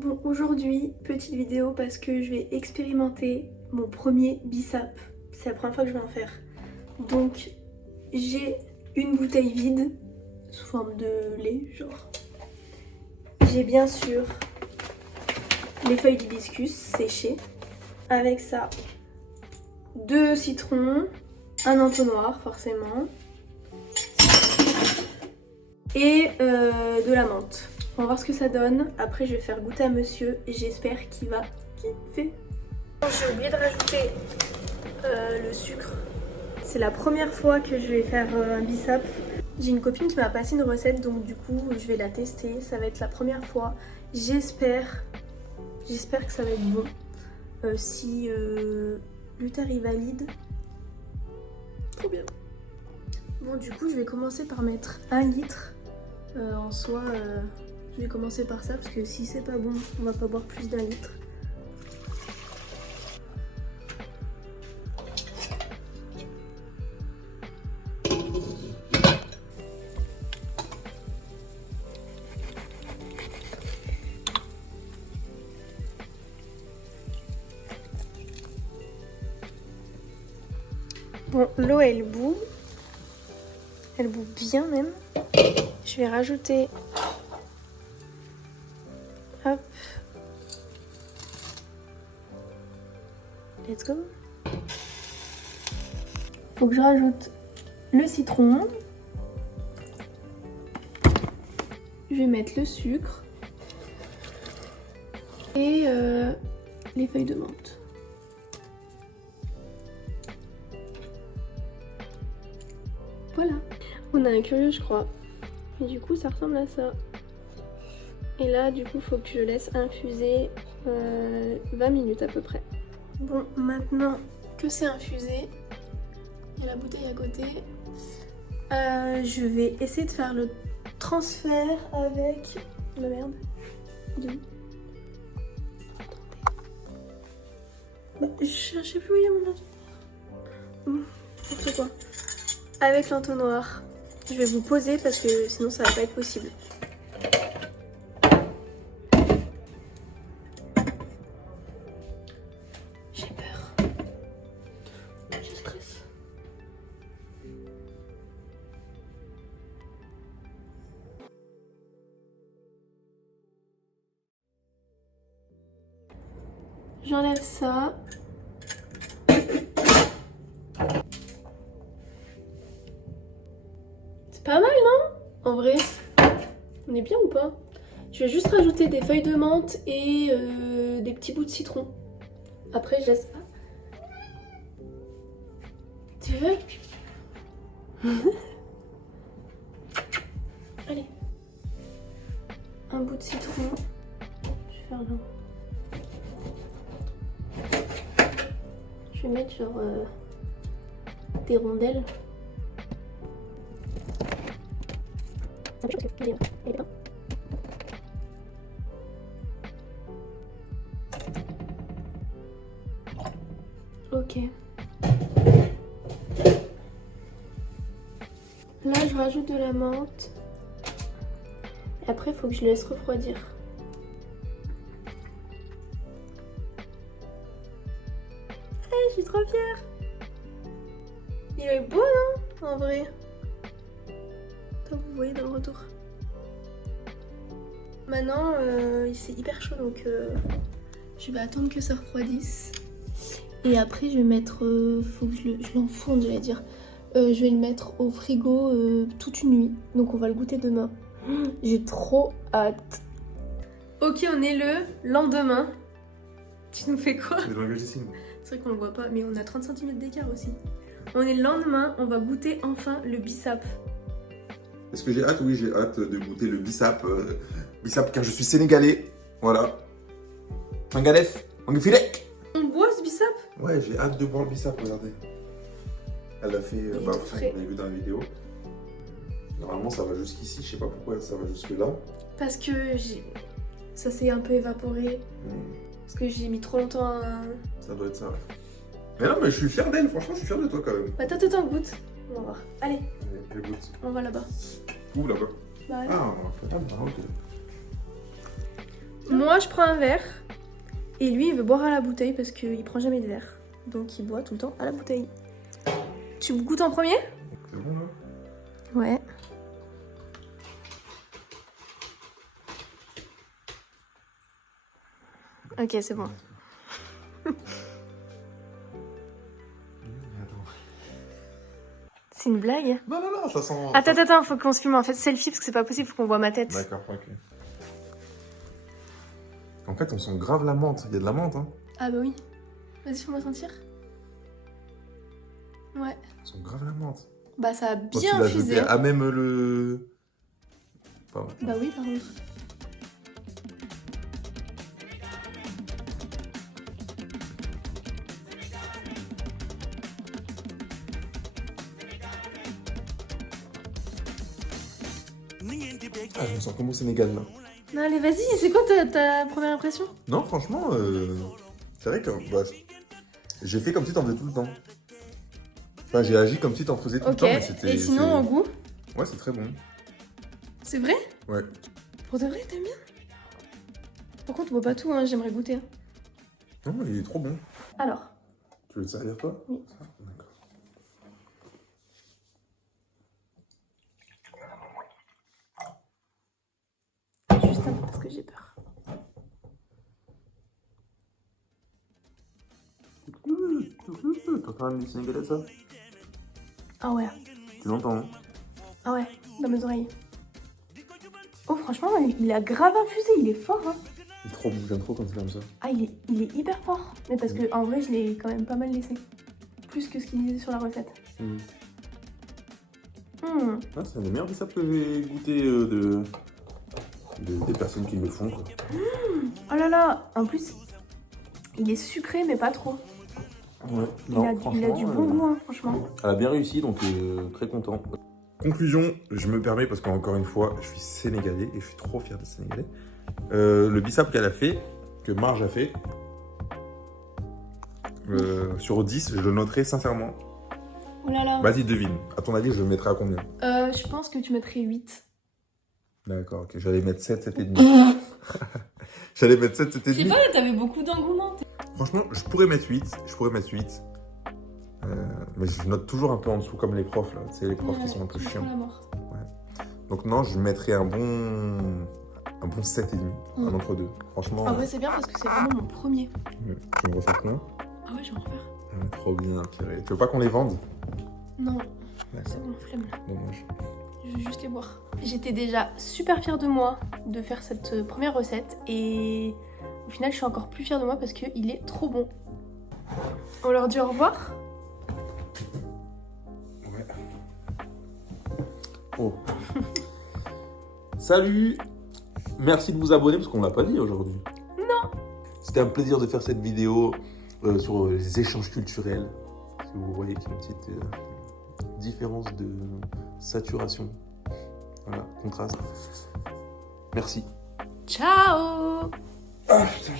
Bon, aujourd'hui, petite vidéo parce que je vais expérimenter mon premier bissap. C'est la première fois que je vais en faire. Donc, j'ai une bouteille vide, sous forme de lait, genre. J'ai bien sûr les feuilles d'hibiscus séchées. Avec ça, 2 citrons, un entonnoir forcément, et de la menthe. On va voir ce que ça donne. Après, je vais faire goûter à monsieur et j'espère qu'il va kiffer. J'ai oublié de rajouter le sucre. C'est la première fois que je vais faire un bissap. J'ai une copine qui m'a passé une recette, donc du coup, je vais la tester. Ça va être la première fois. J'espère que ça va être bon. Si Luther est valide, trop bien. Bon, du coup, je vais commencer par mettre 1 litre. En soi, je vais commencer par ça parce que si c'est pas bon, on va pas boire plus d'1 litre. Bon, l'eau elle bout bien même. Je vais rajouter, hop, let's go. Faut que je rajoute le citron. Je vais mettre le sucre et les feuilles de menthe. Voilà. On a un curieux, je crois. Et du coup, ça ressemble à ça. Et là, du coup, il faut que je laisse infuser 20 minutes à peu près. Bon, maintenant que c'est infusé, il y a la bouteille à côté. Je vais essayer de faire le transfert avec... La merde. Bah, je sais plus où il y a mon entonnoir. N'importe quoi. Avec l'entonnoir. Je vais vous poser parce que sinon ça va pas être possible. J'ai peur. Je stresse. J'enlève ça. C'est pas mal, non? En vrai, on est bien ou pas? Je vais juste rajouter des feuilles de menthe et des petits bouts de citron. Après, je laisse pas. Tu veux? Allez. Un bout de citron. Je vais faire là. Je vais mettre genre des rondelles. Ok. Là, je rajoute de la menthe. Et après, il faut que je le laisse refroidir. Hey, je suis trop fière. Il est beau, non? En vrai. Comme vous voyez dans le retour. Maintenant, c'est hyper chaud, donc je vais attendre que ça refroidisse. Et après, je vais mettre... faut que je l'enfourne, j'allais dire. Je vais le mettre au frigo toute une nuit. Donc on va le goûter demain. J'ai trop hâte. Ok, on est le lendemain. Tu nous fais quoi? C'est le langage des signes. C'est vrai qu'on le voit pas, mais on a 30 cm d'écart aussi. On est le lendemain, on va goûter enfin le bissap. Est-ce que j'ai hâte? Oui, j'ai hâte de goûter le bissap. Bissap car je suis sénégalais. Voilà. Mangalef, mangafilet. On boit ce bissap? Ouais, j'ai hâte de boire le bissap, regardez. Elle l'a fait, est bah, tout vous frais. l'avez vu dans la vidéo. Normalement, ça va jusqu'ici. Je sais pas pourquoi ça va jusque là. Parce que ça s'est un peu évaporé. Parce que j'ai mis trop longtemps à... Ça doit être ça, ouais. Mais non, mais je suis fier d'elle, franchement, je suis fier de toi quand même. Attends, goûte. On va voir. Allez, Allez, je goûte. on va là-bas. Où là-bas? Bah, allez. Ah, on va faire là, ok. Moi, je prends un verre. Et lui, il veut boire à la bouteille parce qu'il prend jamais de verre. Donc, il boit tout le temps à la bouteille. Tu goûtes en premier? C'est bon, là? Ouais. Ok, c'est bon. C'est une blague? Non, non, non, ça sent... Attends, faut qu'on se filme en fait selfie parce que c'est pas possible, faut qu'on voit ma tête. D'accord, ok. En fait, on sent grave la menthe. Il y a de la menthe, hein. Ah bah oui. Vas-y, fais-moi sentir. Ouais. On sent grave la menthe. Bah ça a Quand bien tu l'as infusé. jeté à même le... Pardon. Bah oui, par contre. Ah, je me sens comme au Sénégal, là. Non, allez, vas-y, c'est quoi ta première impression? Non, franchement, c'est vrai que bah, j'ai fait comme si t'en faisais tout le temps. Enfin, j'ai agi comme si t'en faisais tout le Ok, temps, mais c'était... et sinon, en goût? Ouais, c'est très bon. C'est vrai? Ouais. Pour de vrai, t'aimes bien? Par contre, on boit pas tout, hein, j'aimerais goûter. Hein. Non, il est trop bon. Alors. Tu veux te servir, toi? Oui. D'accord. Juste un peu parce que j'ai peur. T'entends un Sénégalais, ça? Ah ouais. Tu l'entends, hein? Ah ouais, dans mes oreilles. Oh, franchement, il a grave infusé, il est fort. Hein. Il est trop bon, j'aime trop quand c'est comme ça. Ah, il est hyper fort. Mais parce que en vrai, je l'ai quand même pas mal laissé. Plus que ce qu'il disait sur la recette. Ah, c'est un des meilleurs bissap que j'ai goûté des personnes qui le font, quoi. Oh là là. En plus, il est sucré, mais pas trop. Ouais, Il a du bon goût, hein, franchement. Elle a bien réussi, donc très content. Conclusion, je me permets, parce qu'encore une fois, je suis sénégalais et je suis trop fier de sénégalais. Le bissap qu'elle a fait, que Marge a fait, sur 10, je le noterai sincèrement. Oh là là. Vas-y, devine. À ton avis, je le mettrai à combien? Je pense que tu mettrais 8. D'accord, ok. J'allais mettre 7, 7,5. J'allais mettre 7, 7,5. Je sais pas, t'avais beaucoup d'engouement. Franchement, je pourrais mettre 8. Mais je note toujours un peu en dessous, comme les profs, là. C'est les profs qui sont un peu chiants. Donc non, je mettrais un bon 7,5. Un entre deux. Franchement... En vrai, c'est bien parce que c'est vraiment mon premier. Tu me refais combien? Ah ouais, je vais en refaire. Trop bien, purée. Tu veux pas qu'on les vende? Non, D'accord. c'est bon, flemme là. Dommage. Je vais juste les boire. J'étais déjà super fière de moi de faire cette première recette et au final je suis encore plus fière de moi parce qu'il est trop bon. On leur dit au revoir. Ouais. Oh. Salut. Merci de vous abonner parce qu'on l'a pas dit aujourd'hui. Non. C'était un plaisir de faire cette vidéo sur les échanges culturels. Si vous voyez qu'il y a une petite différence de saturation. Voilà, contraste. Merci. Ciao. Ah, putain.